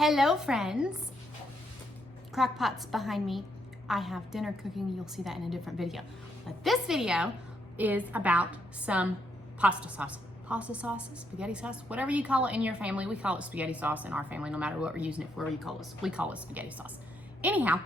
Hello friends! Crockpot's behind me. I have dinner cooking. You'll see that in a different video. But this video is about some pasta sauce. Pasta sauce, spaghetti sauce, whatever you call it in your family. We call it spaghetti sauce in our family, no matter what we're using it for. We call it spaghetti sauce. Anyhow,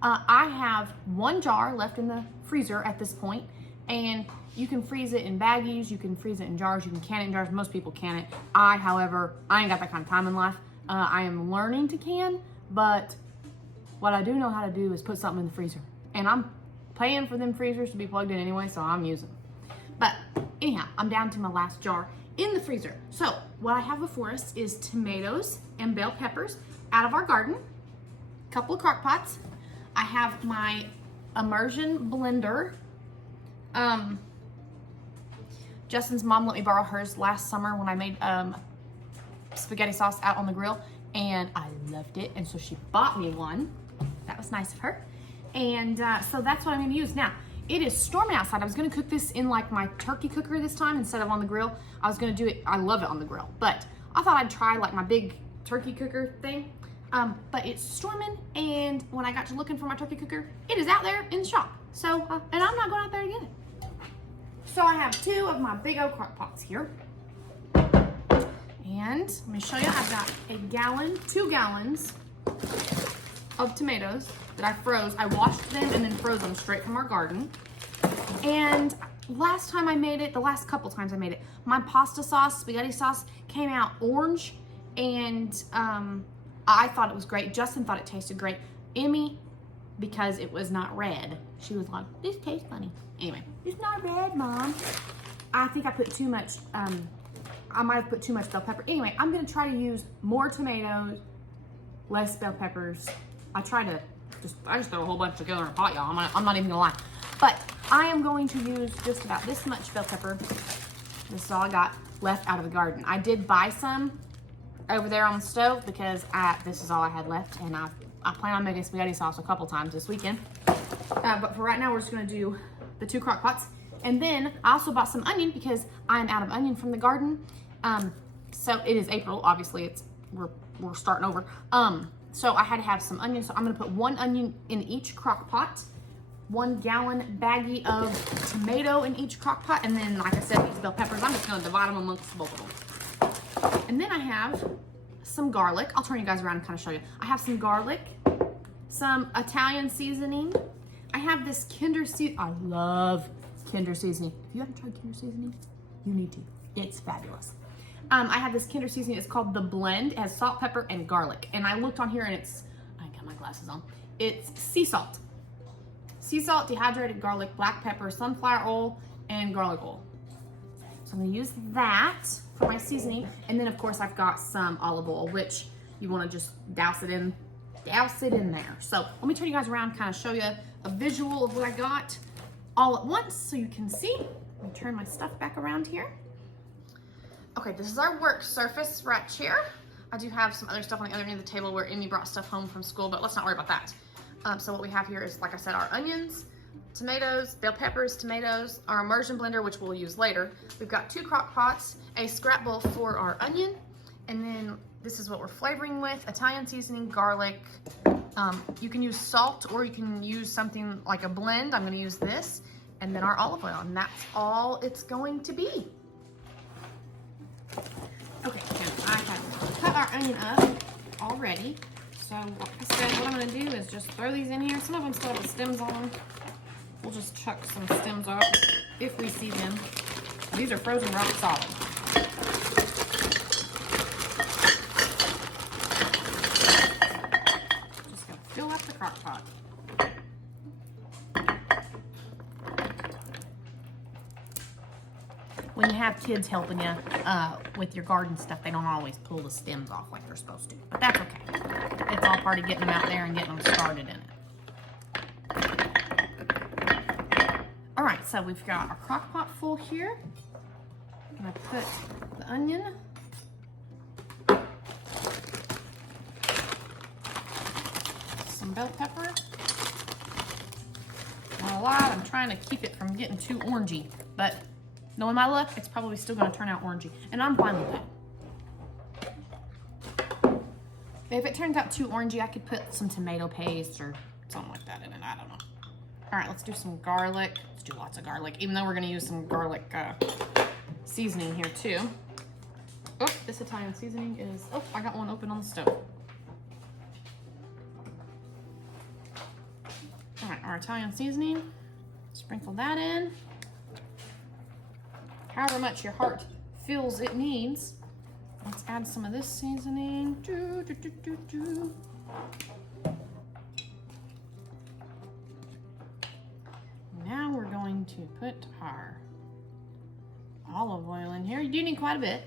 I have one jar left in the freezer at this point, and you can freeze it in baggies, you can freeze it in jars, you can can it in jars. Most people can it. However, I ain't got that kind of time in life. I am learning to can, but what I do know how to do is put something in the freezer. And I'm paying for them freezers to be plugged in anyway, so I'm using them. But anyhow, I'm down to my last jar in the freezer. So what I have before us is tomatoes and bell peppers out of our garden, a couple of crock pots. I have my immersion blender. Justin's mom let me borrow hers last summer when I made spaghetti sauce out on the grill, and I loved it, and so she bought me one. That was nice of her. And so that's what I'm gonna use. Now, it is storming outside. I was gonna cook this in like my turkey cooker this time instead of on the grill. I was gonna do it, I love it on the grill, but I thought I'd try like my big turkey cooker thing. But it's storming, and when I got to looking for my turkey cooker, it is out there in the shop. So, and I'm not going out there to get it. So I have two of my big old crock pots here. And let me show you, I've got a gallon, 2 gallons of tomatoes that I froze. I washed them and then froze them straight from our garden. And last time I made it, the last couple times I made it, my pasta sauce, spaghetti sauce, came out orange, and I thought it was great. Justin thought it tasted great. Emmy, because it was not red, she was like, this tastes funny. Anyway, it's not red, Mom. I think I put too much, I might have put too much bell pepper. Anyway, I'm gonna try to use more tomatoes, less bell peppers. I just throw a whole bunch together in a pot, y'all. I'm not even gonna lie. But I am going to use just about this much bell pepper. This is all I got left out of the garden. I did buy some over there on the stove because this is all I had left, and I plan on making spaghetti sauce a couple times this weekend. But for right now, we're just gonna do the 2 crock pots. And then I also bought some onion because I'm out of onion from the garden. So it is April, obviously we're starting over. So I had to have some onion. So I'm gonna put 1 onion in each crock pot, 1 gallon baggie of tomato in each crock pot. And then, like I said, these bell peppers, I'm just gonna divide them amongst both of them. And then I have some garlic. I'll turn you guys around and kind of show you. I have some garlic, some Italian seasoning. I have this Kinder seasoning. I love Kinder seasoning. If you haven't tried Kinder seasoning, you need to. It's fabulous. I have this Kinder seasoning. It's called The Blend. It has salt, pepper, and garlic. And I looked on here, and I got my glasses on. It's sea salt. Sea salt, dehydrated garlic, black pepper, sunflower oil, and garlic oil. So I'm gonna use that for my seasoning. And then of course I've got some olive oil, which you wanna just douse it in there. So let me turn you guys around, kind of show you a visual of what I got all at once so you can see. Let me turn my stuff back around here. Okay, this is our work surface right here. I do have some other stuff on the other end of the table where Emmy brought stuff home from school, but let's not worry about that. So what we have here is, like I said, our onions, tomatoes, bell peppers, tomatoes, our immersion blender, which we'll use later. We've got 2 crock pots, a scrap bowl for our onion, and then this is what we're flavoring with: Italian seasoning, garlic. You can use salt, or you can use something like a blend. I'm gonna use this, and then our olive oil, and that's all it's going to be. Okay, now I have cut our onion up already. So like I said, what I'm gonna do is just throw these in here. Some of them still have the stems on them. We'll just chuck some stems off if we see them. These are frozen rock solid. Just gonna fill up the crock pot. When you have kids helping you with your garden stuff, they don't always pull the stems off like they're supposed to. But that's okay. It's all part of getting them out there and getting them started in it. All right, so we've got our crock pot full here. I'm gonna put the onion. Some bell pepper. Not a lot, I'm trying to keep it from getting too orangey, but knowing my luck, it's probably still gonna turn out orangey, and I'm fine with that. If it turns out too orangey, I could put some tomato paste or something like that in it. I don't know. All right, let's do some garlic. Let's do lots of garlic, even though we're gonna use some garlic seasoning here too. Oh, this Italian seasoning is, oh, I got one open on the stove. All right, our Italian seasoning, sprinkle that in. However much your heart feels it needs. Let's add some of this seasoning. Now we're going to put our olive oil in here. You do need quite a bit.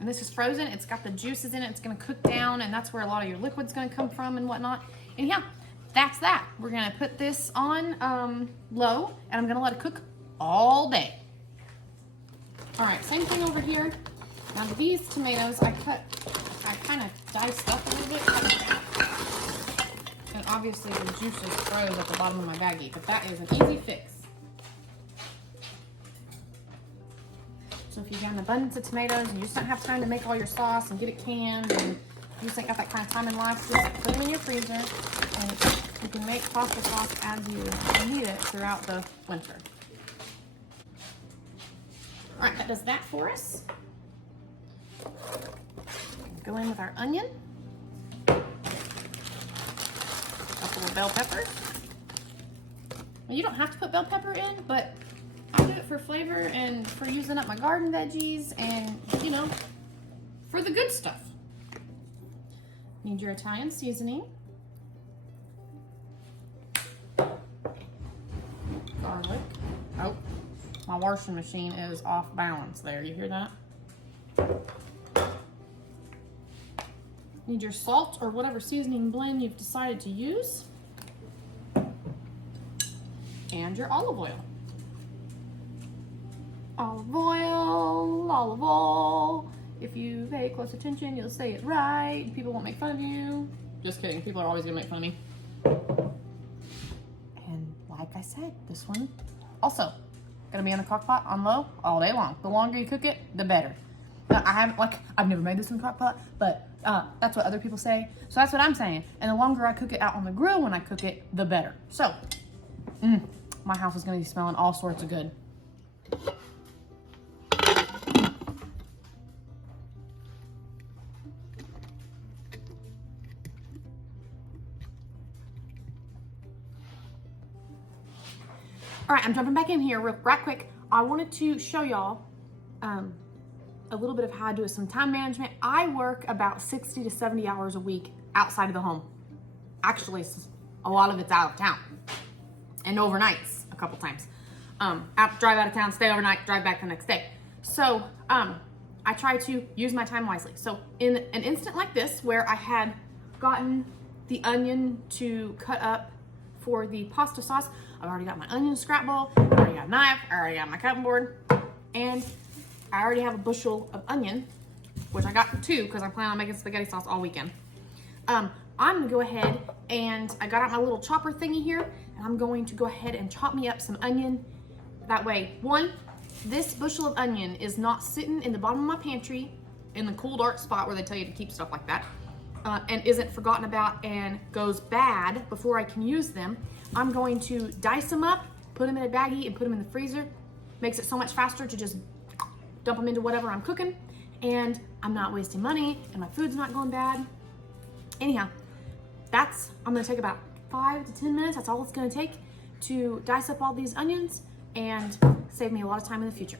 And this is frozen. It's got the juices in it. It's gonna cook down, and that's where a lot of your liquid's gonna come from and whatnot. And yeah, that's that. We're gonna put this on low, and I'm gonna let it cook all day. All right, same thing over here. Now these tomatoes, I kind of diced up a little bit. And obviously the juices froze at the bottom of my baggie, but that is an easy fix. So if you've got an abundance of tomatoes and you just don't have time to make all your sauce and get it canned, and you just ain't got that kind of time in life, just put them in your freezer, and you can make pasta sauce as you need it throughout the winter. All right, that does that for us. Go in with our onion, a couple of bell peppers. Well, you don't have to put bell pepper in, but I do it for flavor and for using up my garden veggies and, you know, for the good stuff. Need your Italian seasoning. Garlic. Oh, my washing machine is off balance there. You hear that? Need your salt or whatever seasoning blend you've decided to use. And your olive oil. Olive oil, olive oil. If you pay close attention, you'll say it right. People won't make fun of you. Just kidding. People are always gonna make fun of me. And like I said, this one also gonna be on a crock pot on low all day long. The longer you cook it, the better. Now, I've never made this in a crock pot, but that's what other people say. So that's what I'm saying. And the longer I cook it out on the grill when I cook it, the better. So, my house is gonna be smelling all sorts of good. All right, I'm jumping back in here right quick. I wanted to show y'all a little bit of how I do some time management. I work about 60 to 70 hours a week outside of the home. Actually, a lot of it's out of town and overnights a couple times. Drive out of town, stay overnight, drive back the next day. So I try to use my time wisely. So in an instant like this, where I had gotten the onion to cut up for the pasta sauce, I've already got my onion scrap bowl, I already got a knife, I already got my cutting board, and I already have a bushel of onion, which I got 2 because I plan on making spaghetti sauce all weekend. I'm gonna go ahead and I got out my little chopper thingy here, and I'm going to go ahead and chop me up some onion. That way, one, this bushel of onion is not sitting in the bottom of my pantry in the cool dark spot where they tell you to keep stuff like that, and isn't forgotten about and goes bad before I can use them. I'm going to dice them up, put them in a baggie, and put them in the freezer. Makes it so much faster to just dump them into whatever I'm cooking, and I'm not wasting money, and my food's not going bad. Anyhow, I'm gonna take about 5 to 10 minutes. That's all it's gonna take to dice up all these onions and save me a lot of time in the future.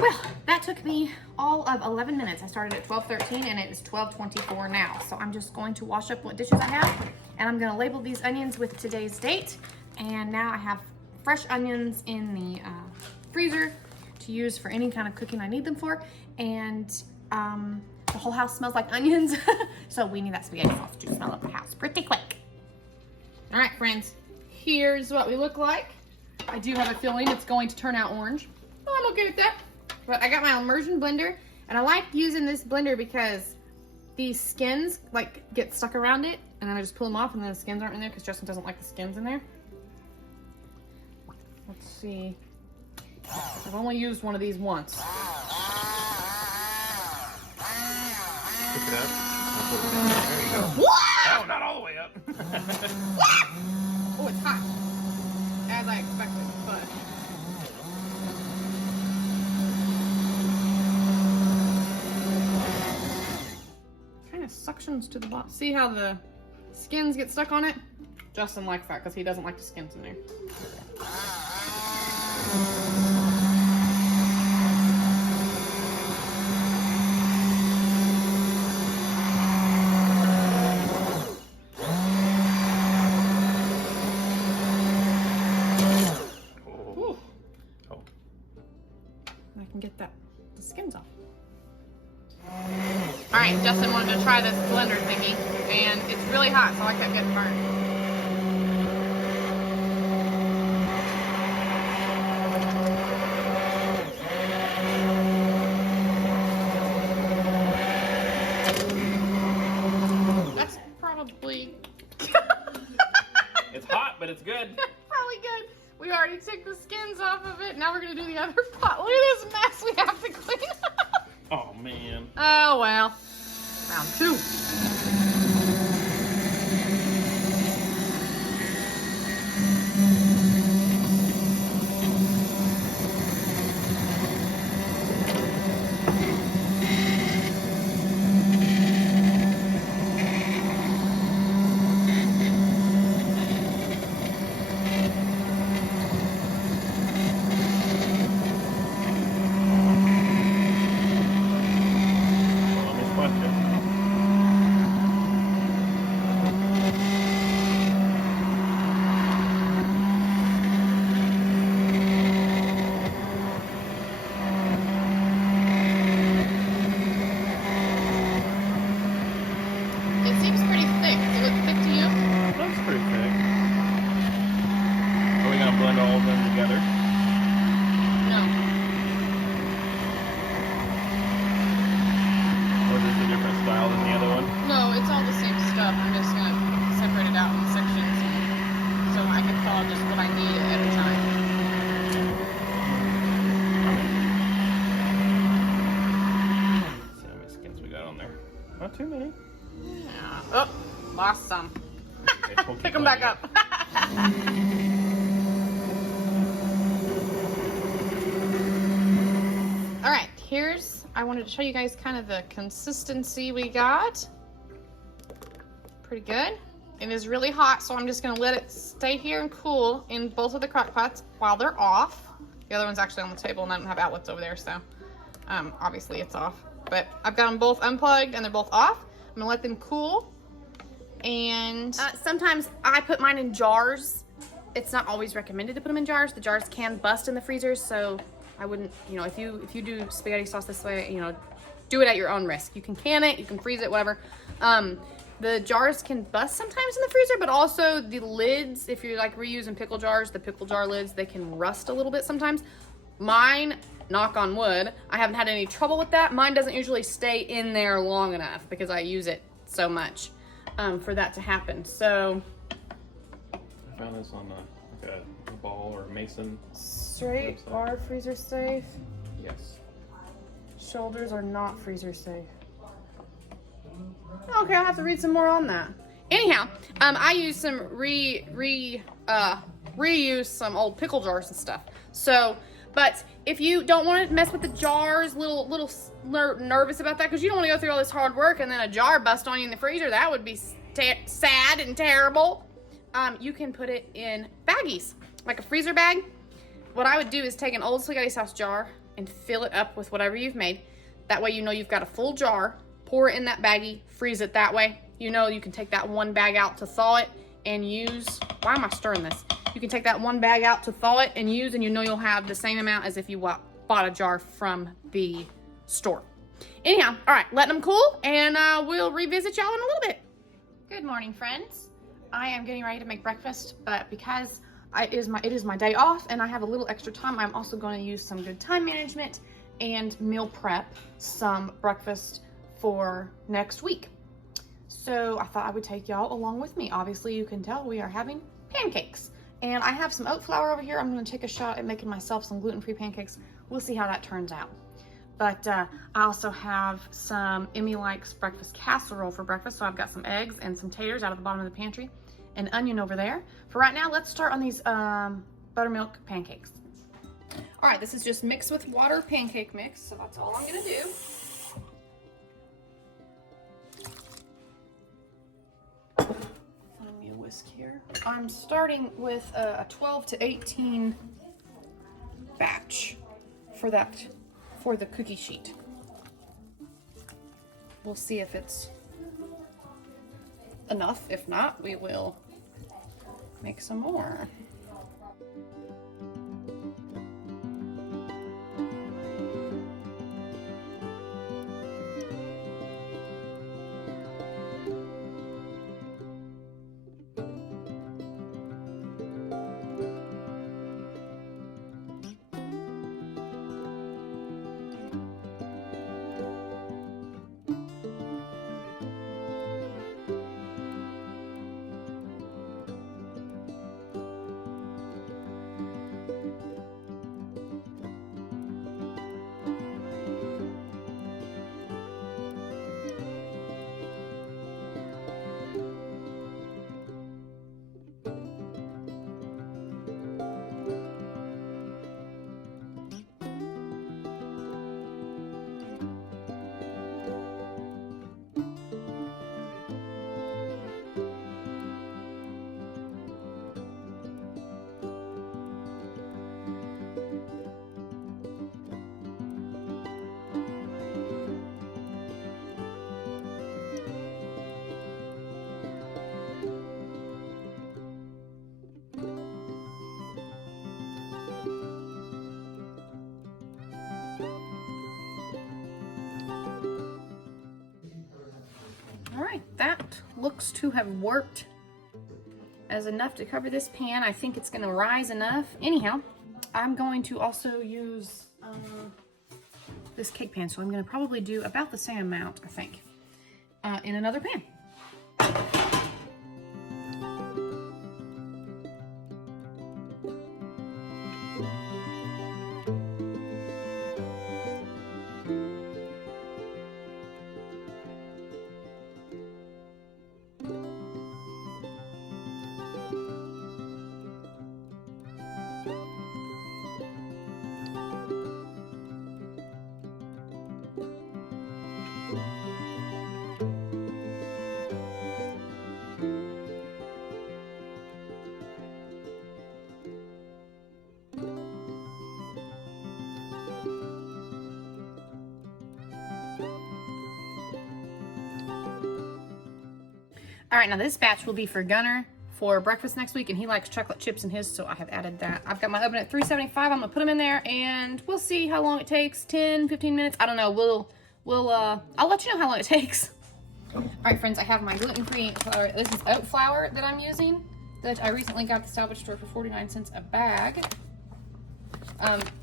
Well, that took me all of 11 minutes. I started at 12:13 and it is 12:24 now. So I'm just going to wash up what dishes I have and I'm gonna label these onions with today's date. And now I have fresh onions in the freezer to use for any kind of cooking I need them for. And the whole house smells like onions. So we need that spaghetti sauce to smell up the house pretty quick. All right, friends, here's what we look like. I do have a feeling it's going to turn out orange. Oh, I'm okay with that. But I got my immersion blender, and I like using this blender because these skins like get stuck around it, and then I just pull them off, and then the skins aren't in there because Justin doesn't like the skins in there. Let's see. I've only used one of these once. Pick it up. There you go. What? Oh, not all the way up. Oh, it's hot. As I expected, but. Kind of suctions to the bottom. See how the skins get stuck on it? Justin likes that because he doesn't like the skins in there. I can get the skins off. All right, Justin wanted to try this blender thingy, and it's really hot, so I kept getting burned. That's probably... It's hot, but it's good. Probably good. We already took the skins off of it. Now we're gonna do the other pot. Look at this mess we have to clean up. Oh, man. Oh, well. Round two. Not too many. Yeah. Oh, lost some. Okay, Pick them back up. All right, I wanted to show you guys kind of the consistency we got. Pretty good. It is really hot, so I'm just gonna let it stay here and cool in both of the crock pots while they're off. The other one's actually on the table and I don't have outlets over there, so obviously it's off. But I've got them both unplugged and they're both off. I'm gonna let them cool. And sometimes I put mine in jars. It's not always recommended to put them in jars. The jars can bust in the freezers, so I wouldn't, you know, if you do spaghetti sauce this way, you know, do it at your own risk. You can can it, you can freeze it, whatever. The jars can bust sometimes in the freezer, but also the lids, if you're like reusing pickle jars, the pickle jar lids, they can rust a little bit sometimes. Mine, knock on wood, I haven't had any trouble with that. Mine doesn't usually stay in there long enough because I use it so much for that to happen. So I found this on a ball or mason. Straight website. are freezer safe. Yes. Shoulders are not freezer safe. Okay, I'll have to read some more on that. Anyhow, I use some reuse some old pickle jars and stuff. So, but if you don't want to mess with the jars, little nervous about that because you don't want to go through all this hard work and then a jar bust on you in the freezer, that would be sad and terrible. You can put it in baggies, like a freezer bag. What I would do is take an old spaghetti sauce jar, and fill it up with whatever you've made. That way you know you've got a full jar. Pour it in that baggie, freeze it that way. You know you can take that one bag out to thaw it and use. Why am I stirring this? You can take that one bag out to thaw it and use, and you know you'll have the same amount as if you bought a jar from the store. Anyhow, all right, letting them cool, and we'll revisit y'all in a little bit. Good morning, friends. I am getting ready to make breakfast, but because it is my day off and I have a little extra time, I'm also going to use some good time management and meal prep some breakfast for next week. So I thought I would take y'all along with me. Obviously, you can tell we are having pancakes. And I have some oat flour over here. I'm going to take a shot at making myself some gluten-free pancakes. We'll see how that turns out. But I also have some Emmy likes breakfast casserole for breakfast. So I've got some eggs and some taters out of the bottom of the pantry, an onion over there. For right now, let's start on these buttermilk pancakes. All right, this is just mixed with water pancake mix. So that's all I'm going to do. Find me a whisk here. I'm starting with a 12 to 18 batch for the cookie sheet. We'll see if it's enough. If not, we will make some more. All right, that looks to have worked as enough to cover this pan. I think it's gonna rise enough. Anyhow, I'm going to also use this cake pan, so I'm gonna probably do about the same amount, I think, in another pan. All right, now this batch will be for Gunner for breakfast next week, and he likes chocolate chips in his, so I have added that. I've got my oven at 375. I'm gonna put them in there, and we'll see how long it takes. 10, 15 minutes. I don't know. I'll let you know how long it takes. All right, friends, I have my gluten-free flour. This is oat flour that I'm using, that I recently got at the salvage store for 49 cents a bag.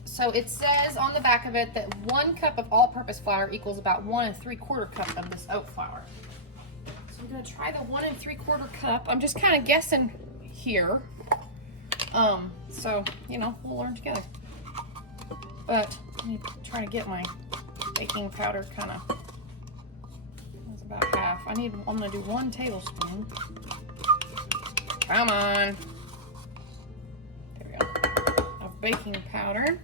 So it says on the back of it that 1 cup of all-purpose flour equals about 1 3/4 cup of this oat flour. So I'm gonna try the 1 3/4 cup. I'm just kind of guessing here. So, you know, we'll learn together. But let me try to get my baking powder kind of, that's about half. I'm gonna do 1 tablespoon. Come on. There we go. Of baking powder.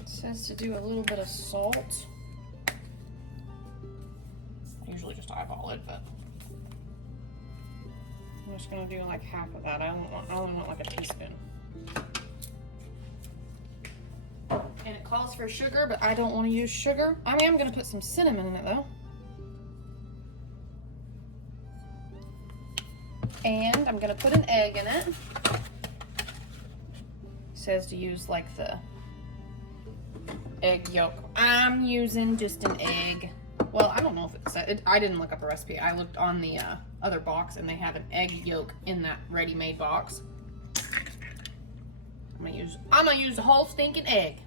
It says to do a little bit of salt. I usually just eyeball it, but I'm just gonna do like half of that. I only want like a teaspoon. calls for sugar, but I don't want to use sugar. I am going to put some cinnamon in it though. And I'm going to put an egg in it. It says to use like the egg yolk. I'm using just an egg. Well, I don't know if it said, I didn't look up a recipe. I looked on the other box and they have an egg yolk in that ready-made box. I'm gonna use the whole stinking egg.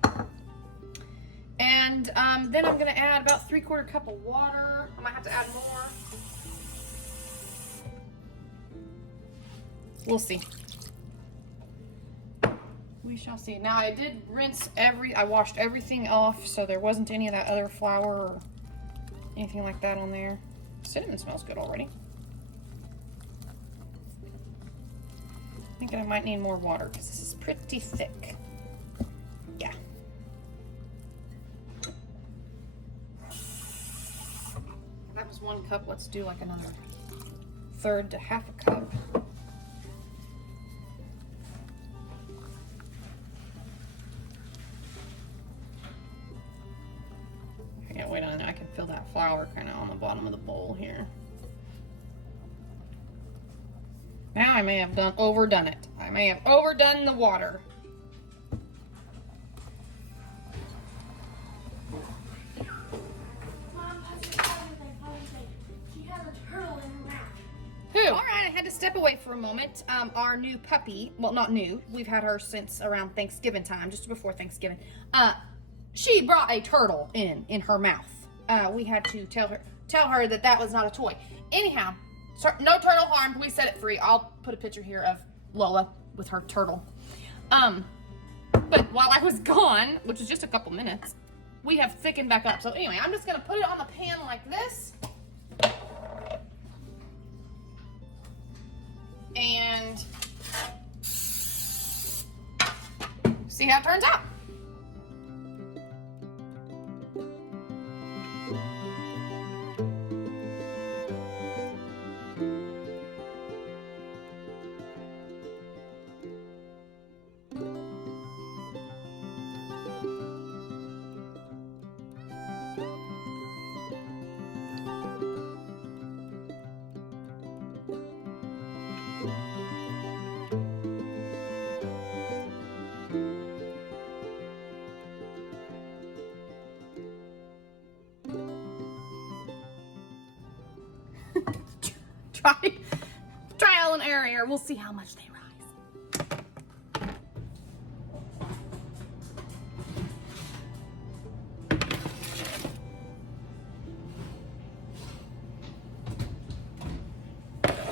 And then I'm gonna add about 3/4 cup of water. I might have to add more. We'll see. We shall see. Now I did rinse I washed everything off, so there wasn't any of that other flour or anything like that on there. Cinnamon smells good already. I think I might need more water because this is pretty thick. Yeah. That was 1 cup. Let's do like another 1/3 to 1/2 cup. Wait on it. I can feel that flour kind of on the bottom of the bowl here. Now I may have overdone it. I may have overdone the water. Mom, she has a turtle in her mouth. Who? All right, I had to step away for a moment. Our new puppy, well, not new. We've had her since around Thanksgiving time, just before Thanksgiving. She brought a turtle in her mouth. We had to tell her that was not a toy. Anyhow, no turtle harmed. We set it free. I'll put a picture here of Lola with her turtle. But while I was gone, which was just a couple minutes, we have thickened back up. So anyway, I'm just gonna put it on the pan like this. And see how it turns out. Trial and error here. We'll see how much they rise.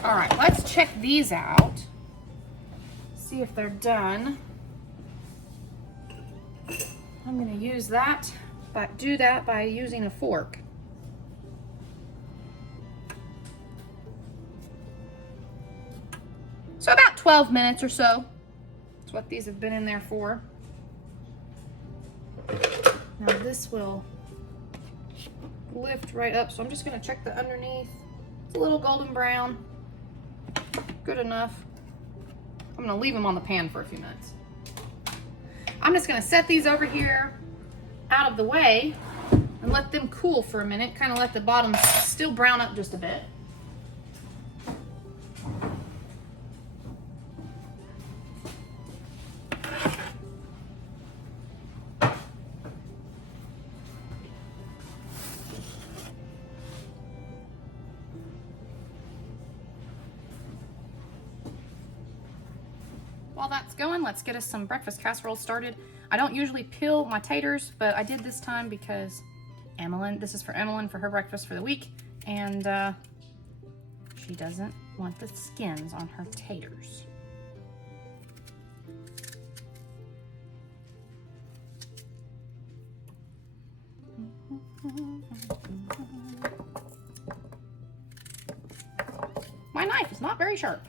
All right, let's check these out. See if they're done. I'm gonna use that, but do that by using a fork. So about 12 minutes or so. That's what these have been in there for. Now this will lift right up. So I'm just gonna check the underneath. It's a little golden brown. Good enough. I'm gonna leave them on the pan for a few minutes. I'm just gonna set these over here out of the way and let them cool for a minute. Kind of let the bottom still brown up just a bit. While that's going, let's get us some breakfast casserole started. I don't usually peel my taters, but I did this time because this is for Emmeline for her breakfast for the week, and she doesn't want the skins on her taters. My knife is not very sharp.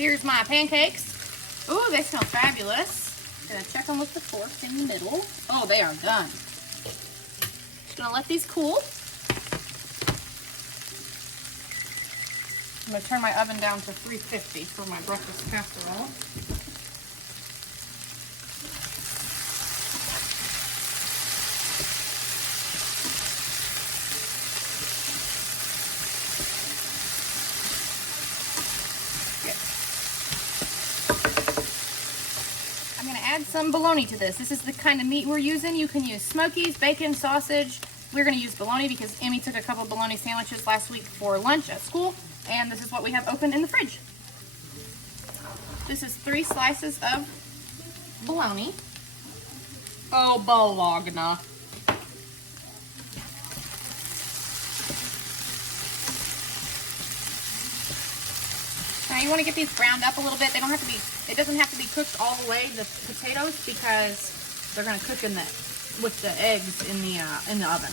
Here's my pancakes. Ooh, they smell fabulous. Gonna check them with the fork in the middle. Oh, they are done. Just gonna let these cool. I'm gonna turn my oven down to 350 for my breakfast casserole. I'm gonna add some bologna to this. This is the kind of meat we're using. You can use smokies, bacon, sausage. We're gonna use bologna because Amy took a couple bologna sandwiches last week for lunch at school, and this is what we have open in the fridge. This is 3 slices of bologna. Oh, bologna. Now you want to get these browned up a little bit. They don't have to be, it doesn't have to be cooked all the way, the potatoes, because they're going to cook in with the eggs in the oven.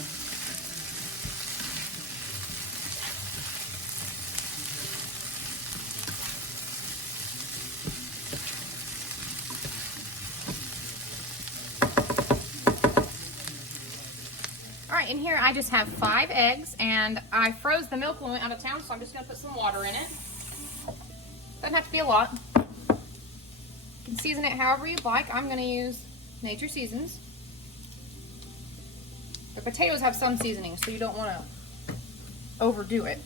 All right, in here I just have 5 eggs, and I froze the milk when we went out of town, so I'm just going to put some water in it. Doesn't have to be a lot. You can season it however you'd like. I'm going to use Nature Seasons. The potatoes have some seasoning, so you don't want to overdo it.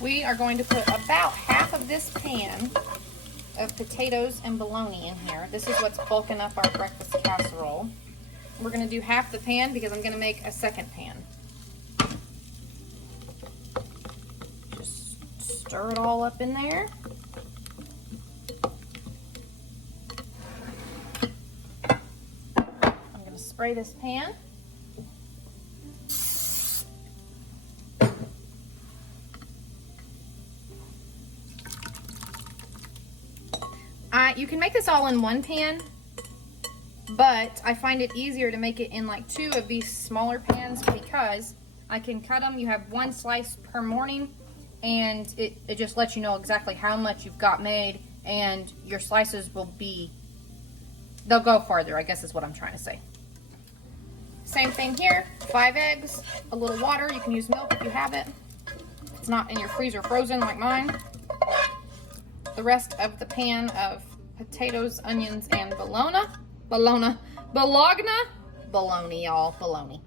We are going to put about half of this pan of potatoes and bologna in here. This is what's bulking up our breakfast casserole. We're going to do half the pan because I'm going to make a second pan. Just stir it all up in there. I'm going to spray this pan. You can make this all in one pan, but I find it easier to make it in like 2 of these smaller pans because I can cut them. You have 1 slice per morning, and it just lets you know exactly how much you've got made, and your slices will be, they'll go farther, I guess is what I'm trying to say. Same thing here, 5 eggs, a little water. You can use milk if you have it. It's not in your freezer frozen like mine. The rest of the pan of potatoes, onions, and bologna, y'all, bologna.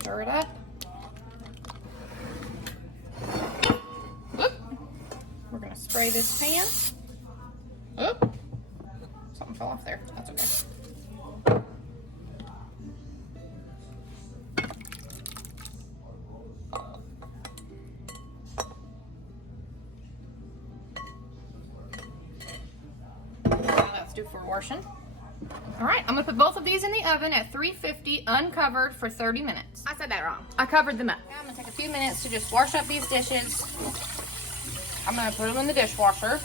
Stir it up. Oop. We're gonna spray this pan. Oop. Something fell off there, that's okay. Do for washing. All right, I'm gonna put both of these in the oven at 350 uncovered for 30 minutes. I said that wrong. I covered them up. Now I'm gonna take a few minutes to just wash up these dishes. I'm gonna put them in the dishwasher.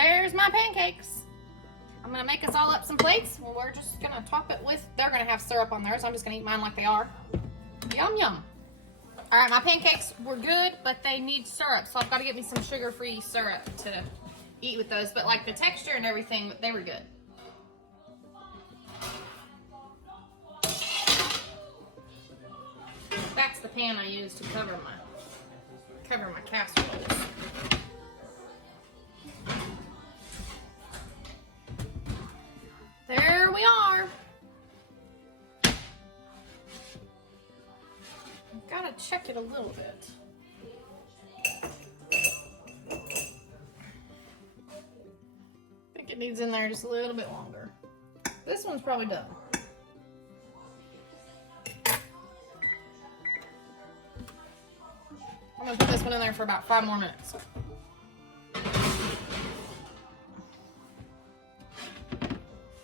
there's my pancakes. I'm gonna make us all up some plates. Well, we're just gonna top it with, they're gonna have syrup on theirs. I'm just gonna eat mine like they are. Yum, yum. All right, my pancakes were good, but they need syrup. So I've gotta get me some sugar-free syrup to eat with those. But like the texture and everything, they were good. That's the pan I use to cover my casseroles. There we are. I've got to check it a little bit. I think it needs in there just a little bit longer. This one's probably done. I'm gonna put this one in there for about 5 more minutes.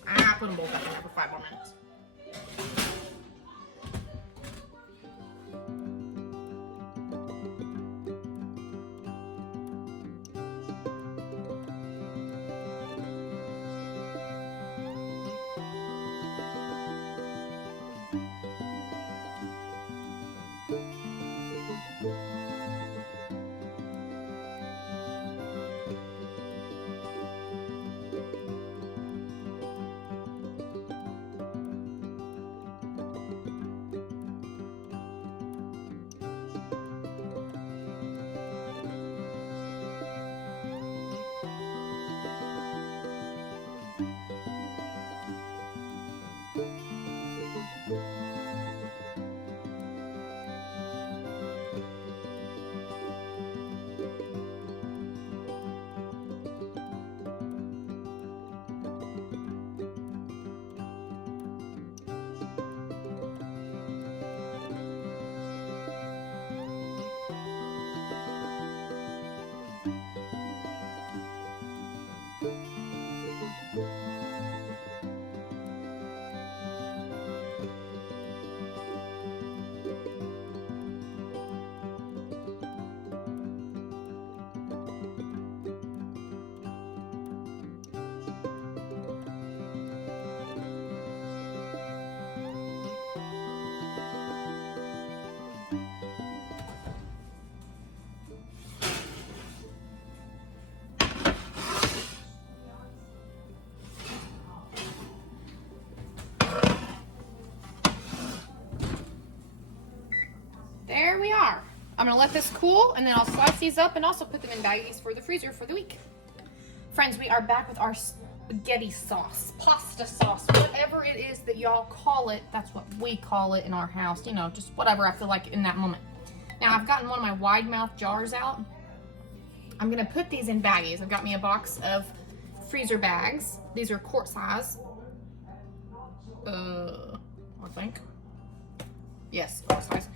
I put them both back in there for 5 more minutes. There we are. I'm gonna let this cool and then I'll slice these up and also put them in baggies for the freezer for the week. Friends, we are back with our spaghetti sauce, pasta sauce, whatever it is that y'all call it, that's what we call it in our house. You know, just whatever I feel like in that moment. Now I've gotten one of my wide mouth jars out. I'm gonna put these in baggies. I've got me a box of freezer bags. These are quart size. I think. Yes, quart size.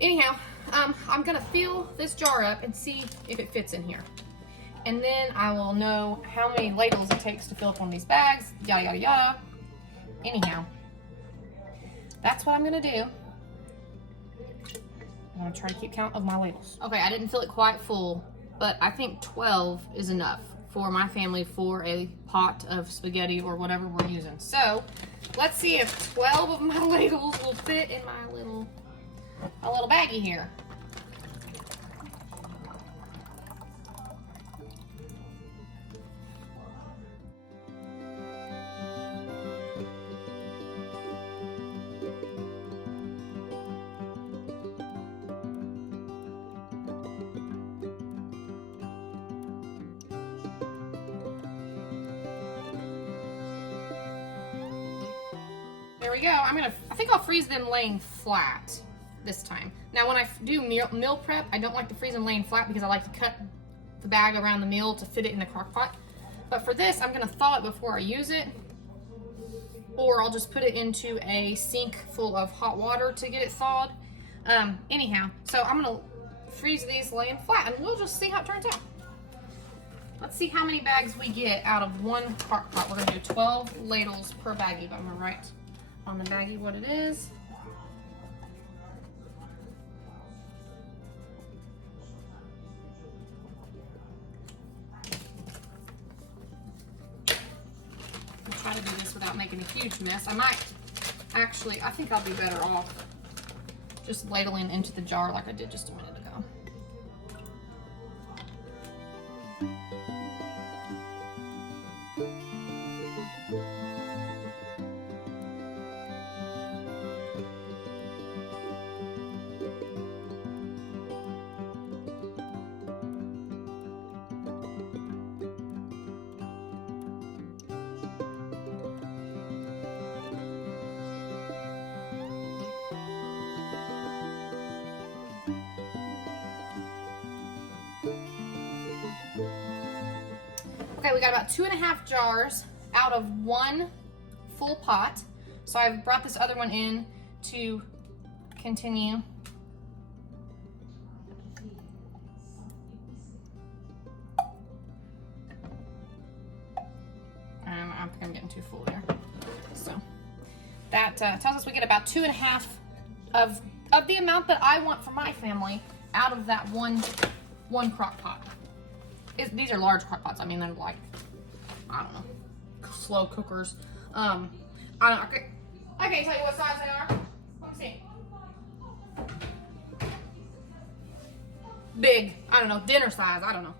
Anyhow, I'm gonna fill this jar up and see if it fits in here. And then I will know how many ladles it takes to fill up one of these bags, yada, yada, yada. Anyhow, that's what I'm gonna do. I'm gonna try to keep count of my ladles. Okay, I didn't fill it quite full, but I think 12 is enough for my family for a pot of spaghetti or whatever we're using. So, let's see if 12 of my ladles will fit in my little baggie here. There we go. I think I'll freeze them laying flat this time. Now when I do meal prep, I don't like to freeze them laying flat because I like to cut the bag around the meal to fit it in the crock pot. But for this, I'm gonna thaw it before I use it, or I'll just put it into a sink full of hot water to get it thawed. Anyhow, so I'm gonna freeze these laying flat and we'll just see how it turns out. Let's see how many bags we get out of one crock pot. We're gonna do 12 ladles per baggie, but I'm gonna write on the baggie what it is. to do this without making a huge mess. I might actually, I think I'll be better off just ladling into the jar like I did just a minute ago. Okay, we got about 2.5 jars out of 1 full pot. So I've brought this other one in to continue. I think I'm getting too full there. So that tells us we get about 2.5 of the amount that I want for my family out of that one crock pot. These are large crock pots. I mean, they're like, I don't know, slow cookers. I can't tell you what size they are. Let me see. Big. I don't know. Dinner size. I don't know.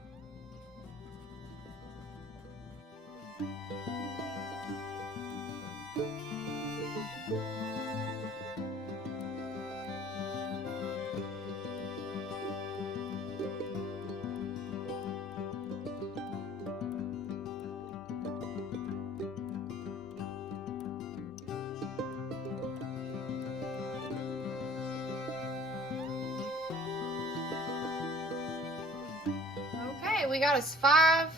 We got us 5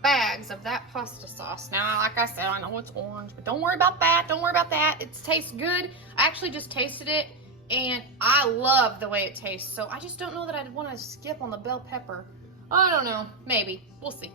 bags of that pasta sauce. Now, like I said, I know it's orange, but don't worry about that. Don't worry about that. It tastes good. I actually just tasted it, and I love the way it tastes. So I just don't know that I'd want to skip on the bell pepper. I don't know. Maybe. We'll see.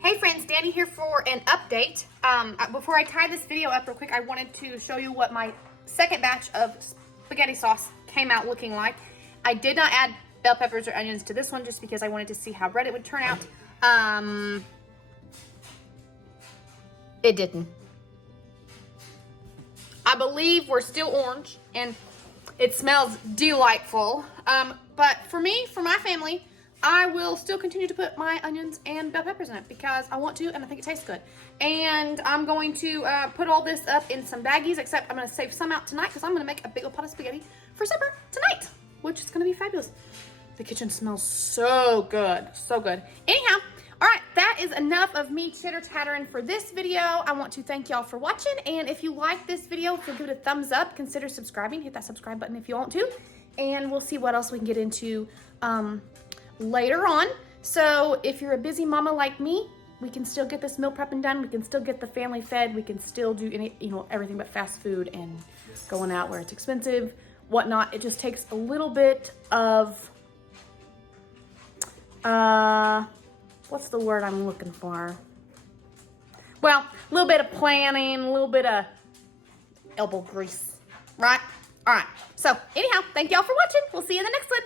Hey friends, Danny here for an update. Before I tie this video up real quick, I wanted to show you what my second batch of spaghetti sauce came out looking like. I did not add bell peppers or onions to this one just because I wanted to see how red it would turn out. It didn't. I believe we're still orange and it smells delightful. But for me, for my family, I will still continue to put my onions and bell peppers in it because I want to and I think it tastes good. And I'm going to put all this up in some baggies, except I'm going to save some out tonight because I'm going to make a big old pot of spaghetti for supper tonight, which is going to be fabulous. The kitchen smells so good, so good. Anyhow, all right, that is enough of me chitter-chattering for this video. I want to thank y'all for watching, and if you like this video, if you'll give it a thumbs up, consider subscribing. Hit that subscribe button if you want to, and we'll see what else we can get into later on. So if you're a busy mama like me, we can still get this meal prepping done. We can still get the family fed. We can still do everything but fast food and going out where it's expensive, whatnot. It just takes a little bit of, what's the word I'm looking for? Well, a little bit of planning, a little bit of elbow grease, right? All right. So anyhow, thank y'all for watching. We'll see you in the next one.